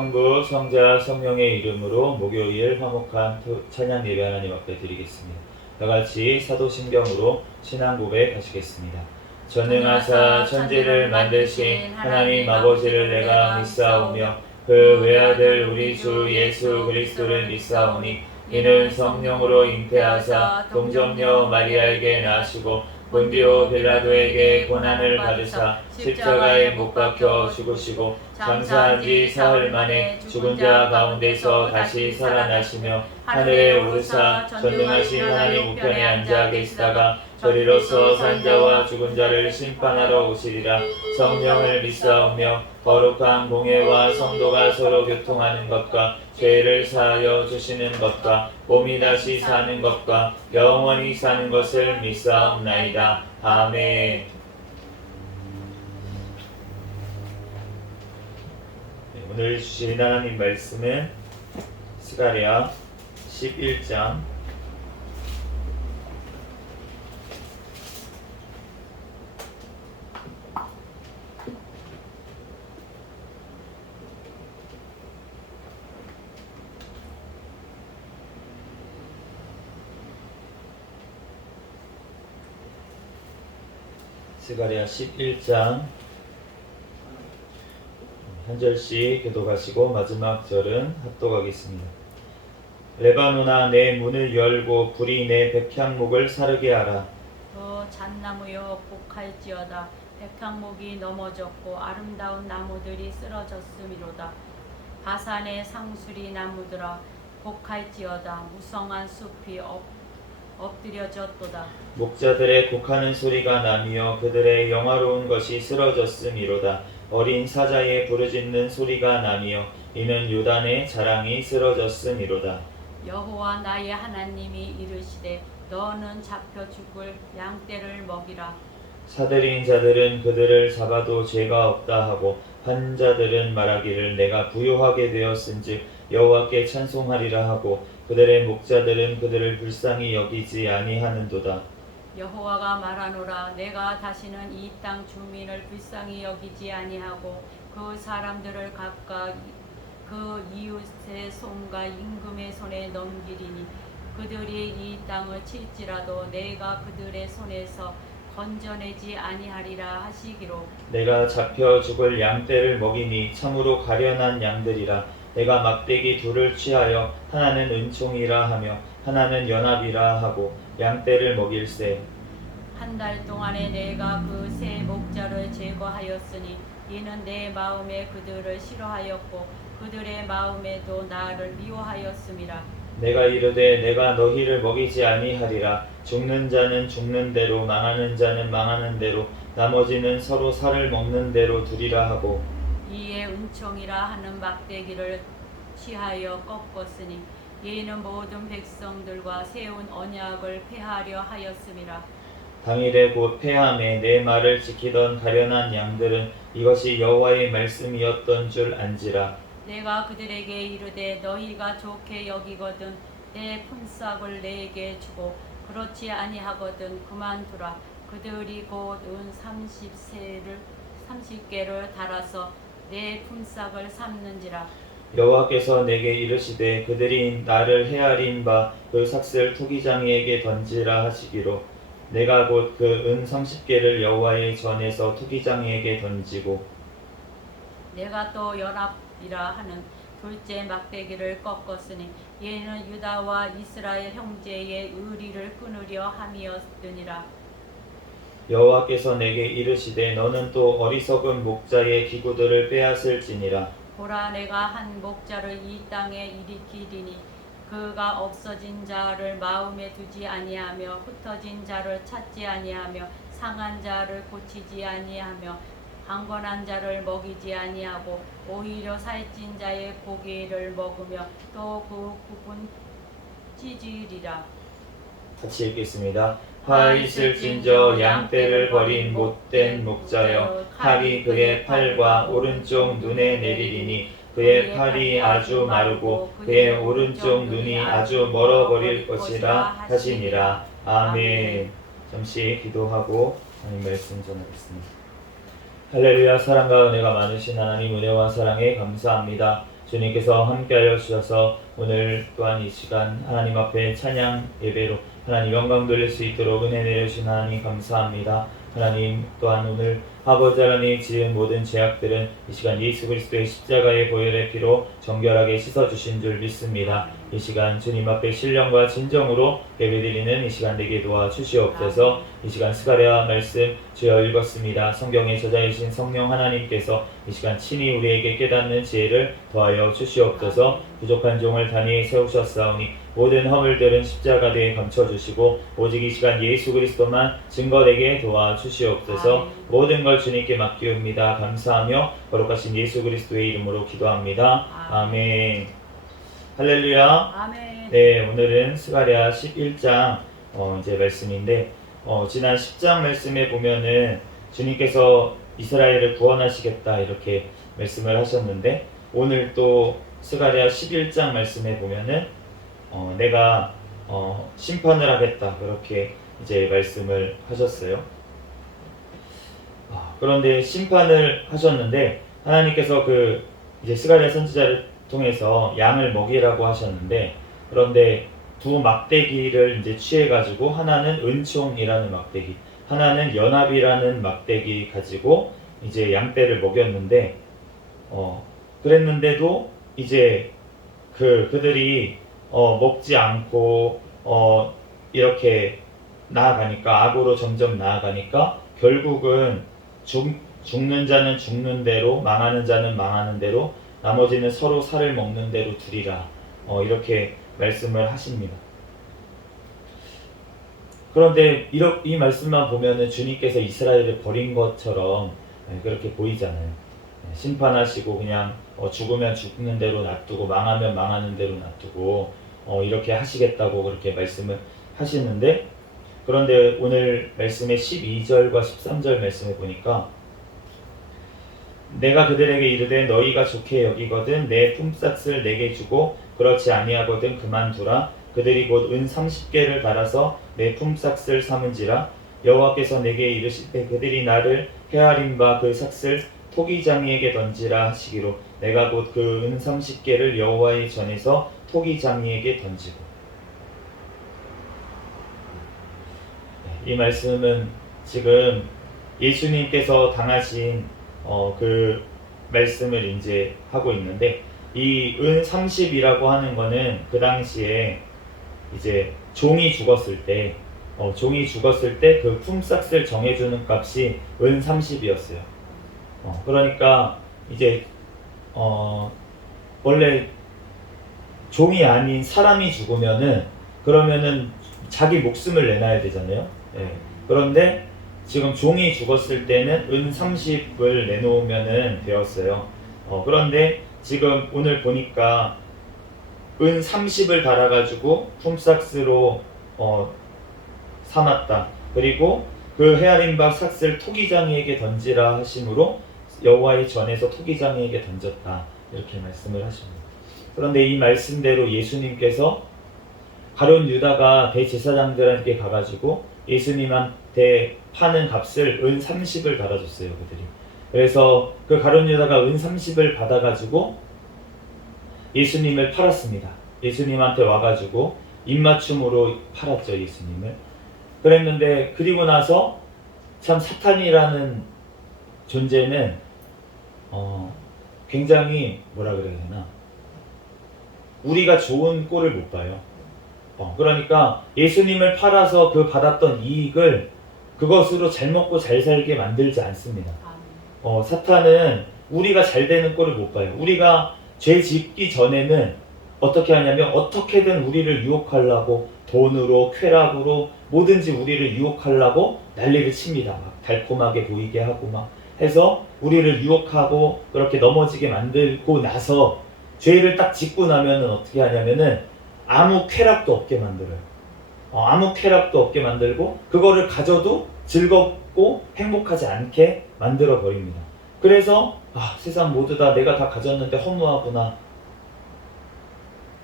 성부, 성자, 성령의 이름으로 목요일 화목한 찬양 예배 하나님 앞에 드리겠습니다. 다같이 사도신경으로 신앙 고백 하시겠습니다. 전능하사 천지를 만드신 하나님 아버지를 내가 믿사오며 그 외아들 우리 주 예수 그리스도를 믿사오니 이는 성령으로 잉태하사 동정녀 마리아에게 나시고 본디오 빌라도에게 고난을 받으사 십자가에 못 박혀 죽으시고 장사한 지 사흘 만에 죽은 자 가운데서 다시 살아나시며 하늘에 오르사 전능하신 하나님 우편에 앉아 계시다가 저리로서 산 자와 죽은 자를 심판하러 오시리라. 성령을 믿사오며 거룩한 공예와 성도가 서로 교통하는 것과 죄를 사하여 주시는 것과 몸이 다시 사는 것과 영원히 사는 것을 믿사옵나이다. 아멘. 오늘 주신 하나님 말씀은 스가랴 11장 11장 한 절씩 교독하시고 마지막 절은 합독하겠습니다. 레바논아 내 문을 열고 불이 내 백향목을 사르게 하라. 잣나무여 복할지어다. 백향목이 넘어졌고 아름다운 나무들이 쓰러졌음이로다. 바산의 상수리 나무들아 복할지어다. 무성한 숲이 엎드려졌도다. 목자들의 곡하는 소리가 나며 그들의 영화로운 것이 쓰러졌음이로다. 어린 사자의 부르짖는 소리가 나며 이는 요단의 자랑이 쓰러졌음이로다. 여호와 나의 하나님이 이르시되 너는 잡혀 죽을 양떼를 먹이라. 사들인 자들은 그들을 잡아도 죄가 없다 하고 환자들은 말하기를 내가 부요하게 되었은즉 여호와께 찬송하리라 하고 그들의 목자들은 그들을 불쌍히 여기지 아니하는도다. 여호와가 말하노라. 내가 다시는 이 땅 주민을 불쌍히 여기지 아니하고 그 사람들을 각각 그 이웃의 손과 임금의 손에 넘기리니 그들이 이 땅을 칠지라도 내가 그들의 손에서 건져내지 아니하리라 하시기로. 내가 잡혀 죽을 양떼를 먹이니 참으로 가련한 양들이라. 내가 막대기 둘을 취하여 하나는 은총이라 하며 하나는 연합이라 하고 양떼를 먹일세. 한 달 동안에 내가 그 세 목자를 제거하였으니 이는 내 마음에 그들을 싫어하였고 그들의 마음에도 나를 미워하였음이라. 내가 이르되 내가 너희를 먹이지 아니하리라. 죽는 자는 죽는 대로 망하는 자는 망하는 대로 나머지는 서로 살을 먹는 대로 두리라 하고 이에 은총이라 하는 막대기를 취하여 꺾었으니 이는 모든 백성들과 세운 언약을 폐하려 하였음이라. 당일에 곧 폐함에 내 말을 지키던 가련한 양들은 이것이 여호와의 말씀이었던 줄 안지라. 내가 그들에게 이르되 너희가 좋게 여기거든 내 품삯을 내게 주고 그렇지 아니하거든 그만두라. 그들이 곧 은 30개를 달아서 내 품삯을 삼는지라. 여호와께서 내게 이르시되 그들이 나를 헤아린 바 그 삭슬 토기장이에게 던지라 하시기로 내가 곧 그 은 30개를 여호와의 전에서 토기장이에게 던지고 내가 또 연합이라 하는 둘째 막대기를 꺾었으니 얘는 유다와 이스라엘 형제의 의리를 끊으려 함이었느니라. 여호와께서 내게 이르시되 너는 또 어리석은 목자의 기구들을 빼앗을지니라. 보라 내가 한 목자를 이 땅에 일으키리니 그가 없어진 자를 마음에 두지 아니하며 흩어진 자를 찾지 아니하며 상한 자를 고치지 아니하며 강건한 자를 먹이지 아니하고 오히려 살찐 자의 고기를 먹으며 또 그 굽은 찢으리라. 같이 읽겠습니다. 화 있을진저 양떼를 버린 못된 목자여 칼이 그의 팔과 오른쪽 눈에 내리리니 그의 팔이 아주 마르고 그의 오른쪽 눈이 아주 멀어버릴 것이라 하시니라. 아멘. 잠시 기도하고 하나님 말씀 전하겠습니다. 할렐루야. 사랑과 은혜가 많으신 하나님 은혜와 사랑에 감사합니다. 주님께서 함께하여 주셔서 오늘 또한 이 시간 하나님 앞에 찬양 예배로 하나님 영광 돌릴 수 있도록 은혜 내려주신 하나님 감사합니다. 하나님 또한 오늘 아버지 하나님 지은 모든 죄악들은 이 시간 예수 그리스도의 십자가의 보혈의 피로 정결하게 씻어주신 줄 믿습니다. 이 시간 주님 앞에 신령과 진정으로 예배드리는 이 시간 되게 도와주시옵소서. 이 시간 스가랴 말씀 주여 읽었습니다. 성경에 저자이신 성령 하나님께서 이 시간 친히 우리에게 깨닫는 지혜를 더하여 주시옵소서. 부족한 종을 단히 세우셨사오니 모든 허물들은 십자가대에 감춰주시고 오직 이 시간 예수 그리스도만 증거되게 도와주시옵소서. 모든 걸 주님께 맡기옵니다. 감사하며 거룩하신 예수 그리스도의 이름으로 기도합니다. 아멘. 할렐루야. 아멘. 네, 오늘은 스가랴 11장 이제 말씀인데 지난 10장 말씀에 보면은 주님께서 이스라엘을 구원하시겠다 이렇게 말씀을 하셨는데 오늘 또 스가랴 11장 말씀에 보면은 내가 심판을 하겠다 그렇게 이제 말씀을 하셨어요. 그런데 심판을 하셨는데 하나님께서 그 이제 스가랴 선지자를 통해서 양을 먹이라고 하셨는데 그런데 두 막대기를 이제 취해 가지고 하나는 은총이라는 막대기, 하나는 연합이라는 막대기 가지고 이제 양떼를 먹였는데 그랬는데도 이제 그들이 먹지 않고 이렇게 나아가니까 악으로 점점 나아가니까 결국은 죽는 자는 죽는 대로 망하는 자는 망하는 대로 나머지는 서로 살을 먹는 대로 두리라 이렇게 말씀을 하십니다. 그런데 이 말씀만 보면은 주님께서 이스라엘을 버린 것처럼 그렇게 보이잖아요. 심판하시고 그냥 죽으면 죽는 대로 놔두고 망하면 망하는 대로 놔두고 이렇게 하시겠다고 그렇게 말씀을 하시는데 그런데 오늘 말씀의 12절과 13절 말씀을 보니까 내가 그들에게 이르되 너희가 좋게 여기거든 내 품삯을 내게 주고 그렇지 아니하거든 그만두라. 그들이 곧 은 30개를 달아서 내 품삯을 삼은지라. 여호와께서 내게 이르시되 그들이 나를 헤아린 바 그 삭을 토기장이에게 던지라 하시기로 내가 곧 그 은 30개를 여호와의 전에서 토기장이에게 던지고. 이 말씀은 지금 예수님께서 당하신 그 말씀을 이제 하고 있는데 이 은 30이라고 하는 거는 그 당시에 이제 종이 죽었을 때 그 품삯을 정해주는 값이 은 30이었어요. 그러니까 이제 원래 종이 아닌 사람이 죽으면은 그러면은 자기 목숨을 내놔야 되잖아요. 그런데 지금 종이 죽었을 때는 은 30을 내놓으면은 되었어요. 그런데 지금 오늘 보니까 은 30을 달아가지고 품삯으로 삼았다. 그리고 그 헤아린 바 삭을 토기장이에게 던지라 하심으로 여호와의 전에서 토기장이에게 던졌다. 이렇게 말씀을 하십니다. 그런데 이 말씀대로 예수님께서 가룟 유다가 대제사장들에게 가가지고 예수님한테 파는 값을 은 30을 달아줬어요. 그들이. 그래서 그 가룟 유다가 은 30을 받아가지고 예수님을 팔았습니다. 예수님한테 와가지고 입맞춤으로 팔았죠. 예수님을. 그랬는데 그리고 나서 참 사탄이라는 존재는 굉장히 뭐라 그래야 되나 우리가 좋은 꼴을 못 봐요. 그러니까 예수님을 팔아서 그 받았던 이익을 그것으로 잘 먹고 잘 살게 만들지 않습니다. 사탄은 우리가 잘 되는 꼴을 못 봐요. 우리가 죄 짓기 전에는 어떻게 하냐면 어떻게든 우리를 유혹하려고 돈으로 쾌락으로 뭐든지 우리를 유혹하려고 난리를 칩니다. 막 달콤하게 보이게 하고 막 해서 우리를 유혹하고 그렇게 넘어지게 만들고 나서 죄를 딱 짓고 나면은 어떻게 하냐면은 아무 쾌락도 없게 만들어요. 아무 쾌락도 없게 만들고 그거를 가져도 즐겁고 행복하지 않게 만들어 버립니다. 그래서 세상 모두 다 내가 다 가졌는데 허무하구나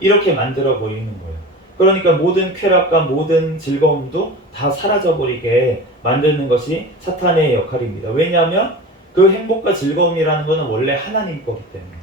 이렇게 만들어 버리는 거예요. 그러니까 모든 쾌락과 모든 즐거움도 다 사라져 버리게 만드는 것이 사탄의 역할입니다. 왜냐하면 그 행복과 즐거움이라는 것은 원래 하나님 거기 때문에.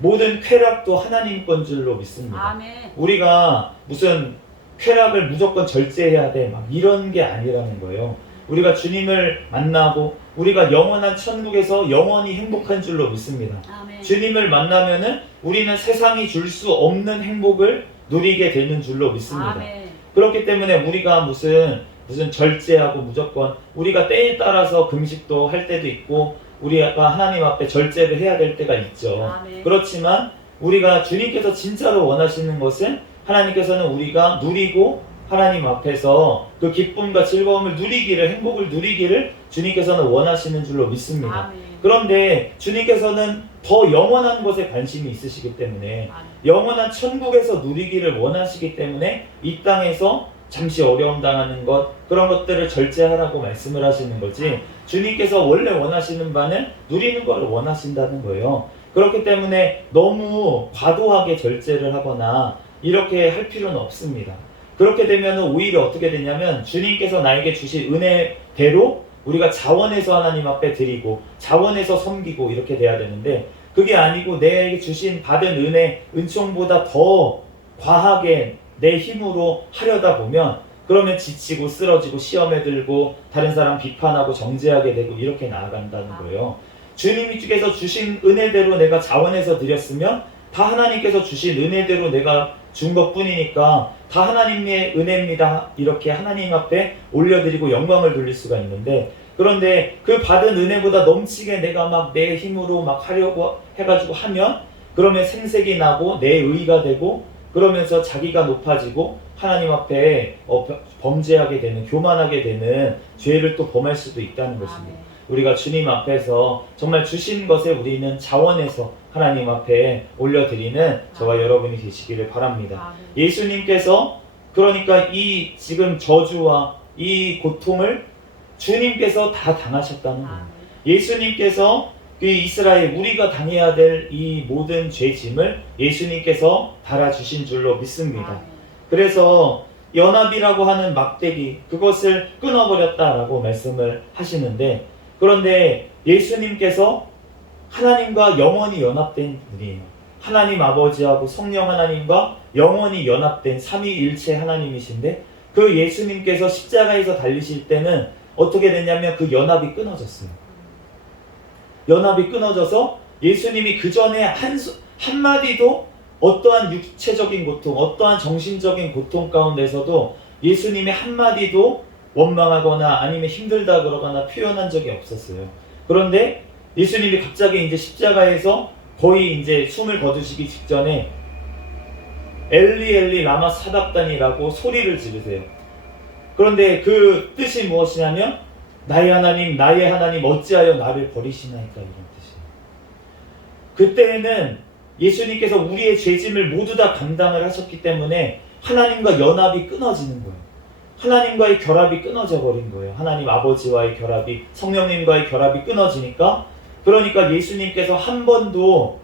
모든 쾌락도 하나님 건 줄로 믿습니다. 아멘. 우리가 무슨 쾌락을 무조건 절제해야 돼 막 이런 게 아니라는 거예요. 우리가 주님을 만나고 우리가 영원한 천국에서 영원히 행복한 줄로 믿습니다. 아멘. 주님을 만나면은 우리는 세상이 줄 수 없는 행복을 누리게 되는 줄로 믿습니다. 아멘. 그렇기 때문에 우리가 무슨 절제하고 무조건 우리가 때에 따라서 금식도 할 때도 있고 우리가 하나님 앞에 절제를 해야 될 때가 있죠. 아멘. 그렇지만 우리가 주님께서 진짜로 원하시는 것은 하나님께서는 우리가 누리고 하나님 앞에서 그 기쁨과 즐거움을 누리기를, 행복을 누리기를 주님께서는 원하시는 줄로 믿습니다. 아멘. 그런데 주님께서는 더 영원한 것에 관심이 있으시기 때문에 아멘. 영원한 천국에서 누리기를 원하시기 때문에 이 땅에서 잠시 어려움 당하는 것, 그런 것들을 절제하라고 말씀을 하시는 거지, 주님께서 원래 원하시는 바는 누리는 것을 원하신다는 거예요. 그렇기 때문에 너무 과도하게 절제를 하거나 이렇게 할 필요는 없습니다. 그렇게 되면 오히려 어떻게 되냐면 주님께서 나에게 주신 은혜대로 우리가 자원해서 하나님 앞에 드리고 자원해서 섬기고 이렇게 돼야 되는데, 그게 아니고 내게 주신 받은 은혜, 은총보다 더 과하게 내 힘으로 하려다 보면 그러면 지치고 쓰러지고 시험에 들고 다른 사람 비판하고 정죄하게 되고 이렇게 나아간다는 거예요. 주님께서 주신 은혜대로 내가 자원해서 드렸으면 다 하나님께서 주신 은혜대로 내가 준 것뿐이니까 다 하나님의 은혜입니다, 이렇게 하나님 앞에 올려드리고 영광을 돌릴 수가 있는데, 그런데 그 받은 은혜보다 넘치게 내가 막 내 힘으로 막 하려고 해가지고 하면 그러면 생색이 나고 내 의가 되고 그러면서 자기가 높아지고 하나님 앞에 범죄하게 되는, 교만하게 되는 죄를 또 범할 수도 있다는 것입니다. 우리가 주님 앞에서 정말 주신 것에 우리는 자원해서 하나님 앞에 올려드리는 저와 여러분이 되시기를 바랍니다. 예수님께서 그러니까 이 지금 저주와 이 고통을 주님께서 다 당하셨다는 거예요. 예수님께서 이 이스라엘, 우리가 당해야 될 이 모든 죄짐을 예수님께서 달아주신 줄로 믿습니다. 그래서 연합이라고 하는 막대기, 그것을 끊어버렸다라고 말씀을 하시는데, 그런데 예수님께서 하나님과 영원히 연합된 분이에요. 하나님 아버지하고 성령 하나님과 영원히 연합된 삼위일체 하나님이신데, 그 예수님께서 십자가에서 달리실 때는 어떻게 됐냐면 그 연합이 끊어졌어요. 연합이 끊어져서 예수님이 그 전에 한마디도 어떠한 육체적인 고통, 어떠한 정신적인 고통 가운데서도 예수님이 한마디도 원망하거나 아니면 힘들다 그러거나 표현한 적이 없었어요. 그런데 예수님이 갑자기 이제 십자가에서 거의 이제 숨을 거두시기 직전에 엘리 엘리 라마 사닥다니라고 소리를 지르세요. 그런데 그 뜻이 무엇이냐면 나의 하나님 어찌하여 나를 버리시나이까, 이런 뜻이에요. 그때에는 예수님께서 우리의 죄짐을 모두 다 감당을 하셨기 때문에 하나님과 연합이 끊어지는 거예요. 하나님과의 결합이 끊어져 버린 거예요. 하나님 아버지와의 결합이, 성령님과의 결합이 끊어지니까, 그러니까 예수님께서 한 번도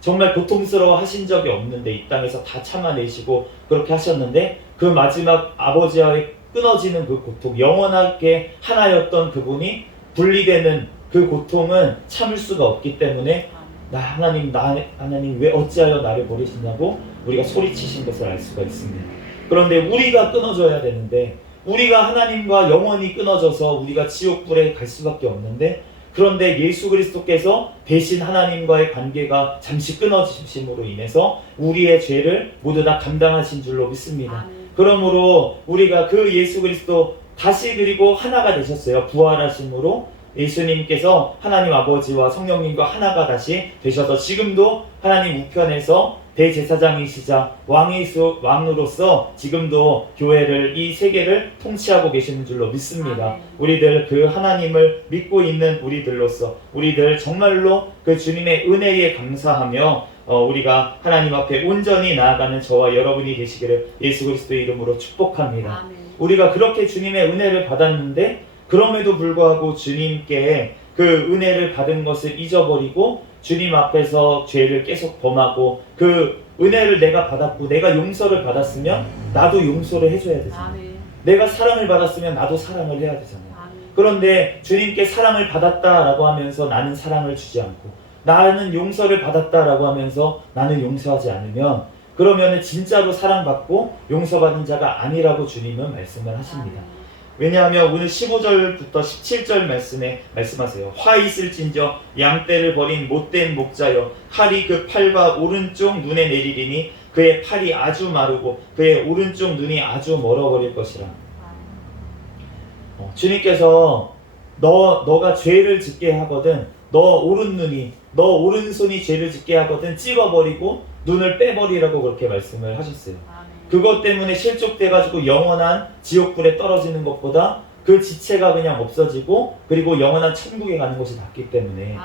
정말 고통스러워 하신 적이 없는데 이 땅에서 다 참아내시고 그렇게 하셨는데, 그 마지막 아버지와의 끊어지는 그 고통, 영원하게 하나였던 그분이 분리되는 그 고통은 참을 수가 없기 때문에 하나님 왜 어찌하여 나를 버리시냐고 우리가 소리치신 것을 알 수가 있습니다. 그런데 우리가 끊어져야 되는데, 우리가 하나님과 영원히 끊어져서 우리가 지옥불에 갈 수밖에 없는데, 그런데 예수 그리스도께서 대신 하나님과의 관계가 잠시 끊어지심으로 인해서 우리의 죄를 모두 다 감당하신 줄로 믿습니다. 그러므로 우리가 그 예수 그리스도 다시 그리고 하나가 되셨어요. 부활하심으로 예수님께서 하나님 아버지와 성령님과 하나가 다시 되셔서 지금도 하나님 우편에서 대제사장이시자 왕으로서 지금도 교회를, 이 세계를 통치하고 계시는 줄로 믿습니다. 우리들 그 하나님을 믿고 있는 우리들로서 우리들 정말로 그 주님의 은혜에 감사하며 우리가 하나님 앞에 온전히 나아가는 저와 여러분이 되시기를 예수 그리스도의 이름으로 축복합니다. 아멘. 우리가 그렇게 주님의 은혜를 받았는데 그럼에도 불구하고 주님께 그 은혜를 받은 것을 잊어버리고 주님 앞에서 죄를 계속 범하고, 그 은혜를 내가 받았고 내가 용서를 받았으면 나도 용서를 해줘야 되잖아요. 내가 사랑을 받았으면 나도 사랑을 해야 되잖아요. 그런데 주님께 사랑을 받았다라고 하면서 나는 사랑을 주지 않고, 나는 용서를 받았다라고 하면서 나는 용서하지 않으면 그러면은 진짜로 사랑받고 용서받은 자가 아니라고 주님은 말씀을 하십니다. 왜냐하면 오늘 15절부터 17절 말씀에 말씀하세요. 화 있을진저 양떼를 버린 못된 목자여 칼이 그 팔과 오른쪽 눈에 내리리니 그의 팔이 아주 마르고 그의 오른쪽 눈이 아주 멀어버릴 것이라. 주님께서 너가 죄를 짓게 하거든 너 오른손이 죄를 짓게 하거든 찍어버리고 눈을 빼버리라고 그렇게 말씀을 하셨어요. 그것 때문에 실족돼가지고 영원한 지옥불에 떨어지는 것보다 그 지체가 그냥 없어지고 그리고 영원한 천국에 가는 것이 낫기 때문에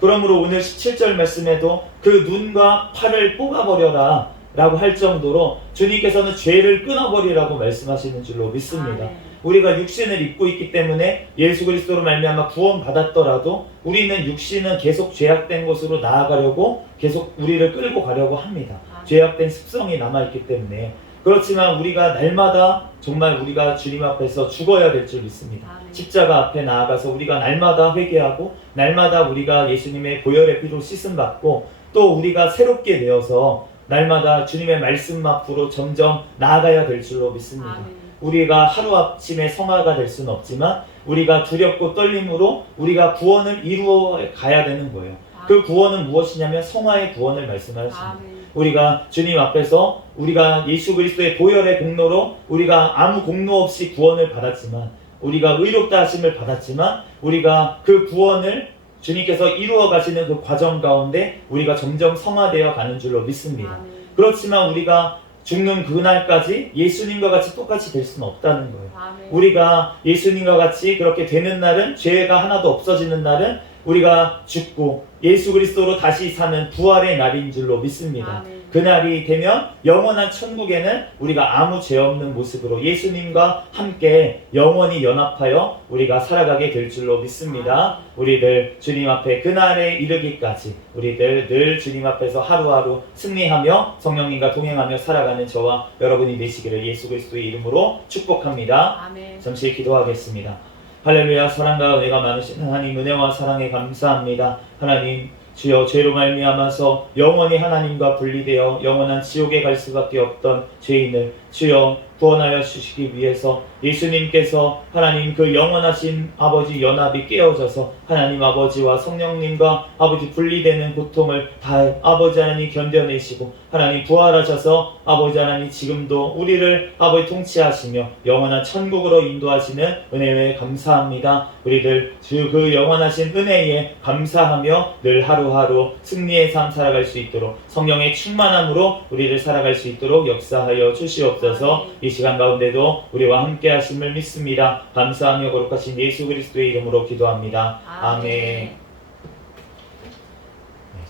그러므로 오늘 17절 말씀에도 그 눈과 팔을 뽑아버려라 라고 할 정도로 주님께서는 죄를 끊어버리라고 말씀하시는 줄로 믿습니다. 우리가 육신을 입고 있기 때문에 예수 그리스도로 말미암아 구원 받았더라도 우리는 육신은 계속 죄악된 곳으로 나아가려고 계속 우리를 끌고 가려고 합니다. 죄악된 습성이 남아있기 때문에. 그렇지만 우리가 날마다 정말 우리가 주님 앞에서 죽어야 될 줄 믿습니다. 십자가 앞에 나아가서 우리가 날마다 회개하고 날마다 우리가 예수님의 보혈의 피로 씻음받고 또 우리가 새롭게 되어서 날마다 주님의 말씀 앞으로 점점 나아가야 될 줄로 믿습니다. 우리가 하루아침에 성화가 될 수는 없지만 우리가 두렵고 떨림으로 우리가 구원을 이루어 가야 되는 거예요. 그 구원은 무엇이냐면 성화의 구원을 말씀하십니다. 우리가 주님 앞에서 우리가 예수 그리스도의 보혈의 공로로 우리가 아무 공로 없이 구원을 받았지만 우리가 의롭다 하심을 받았지만 우리가 그 구원을 주님께서 이루어 가시는 그 과정 가운데 우리가 점점 성화되어 가는 줄로 믿습니다. 그렇지만 우리가 죽는 그날까지 예수님과 같이 똑같이 될 수는 없다는 거예요. 우리가 예수님과 같이 그렇게 되는 날은 죄가 하나도 없어지는 날은 우리가 죽고 예수 그리스도로 다시 사는 부활의 날인 줄로 믿습니다. 그날이 되면 영원한 천국에는 우리가 아무 죄 없는 모습으로 예수님과 함께 영원히 연합하여 우리가 살아가게 될 줄로 믿습니다. 우리들 주님 앞에 그날에 이르기까지 우리들 늘 주님 앞에서 하루하루 승리하며 성령님과 동행하며 살아가는 저와 여러분이 되시기를 예수 그리스도의 이름으로 축복합니다. 잠시 기도하겠습니다. 할렐루야. 사랑과 은혜가 많으신 하나님, 은혜와 사랑에 감사합니다. 하나님, 주여 죄로 말미암아서 영원히 하나님과 분리되어 영원한 지옥에 갈 수밖에 없던 죄인을 주여 구원하여 주시기 위해서 예수님께서 하나님 그 영원하신 아버지 연합이 깨어져서 하나님 아버지와 성령님과 아버지 분리되는 고통을 다 아버지 하나님 견뎌내시고 하나님 부활하셔서 아버지 하나님 지금도 우리를 아버지 통치하시며 영원한 천국으로 인도하시는 은혜에 감사합니다. 우리들 주 그 영원하신 은혜에 감사하며 늘 하루하루 승리의 삶 살아갈 수 있도록 성령의 충만함으로 우리를 살아갈 수 있도록 역사하여 주시옵소서. 이 시간 가운데도 우리와 함께 하심을 믿습니다. 감사하며 거룩하신 예수 그리스도의 이름으로 기도합니다. 아멘.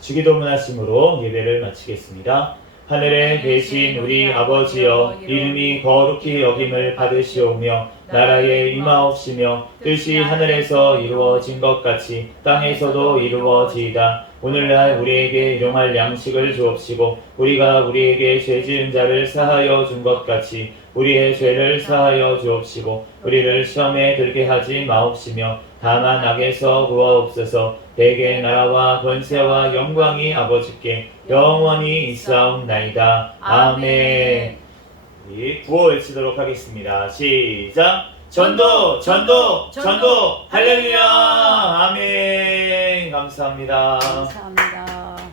주기도문 하심으로 예배를 마치겠습니다. 하늘에 계신 우리 아버지여, 이름이 거룩히 여김을 받으시오며 나라에 임하옵시며 뜻이 하늘에서 이루어진 것 같이 땅에서도 이루어지이다. 오늘날 우리에게 일용할 양식을 주옵시고 우리가 우리에게 죄 지은 자를 사하여 준 것 같이 우리의 죄를 사하여 주옵시고 우리를 시험에 들게 하지 마옵시며 다만 악에서 구하옵소서. 대개 나라와 권세와 영광이 아버지께 영원히 있사옵나이다. 아멘. 우리 구호 외치도록 하겠습니다. 시작. 전도 전도 전도 할렐루야. 아멘. 감사합니다. 감사합니다.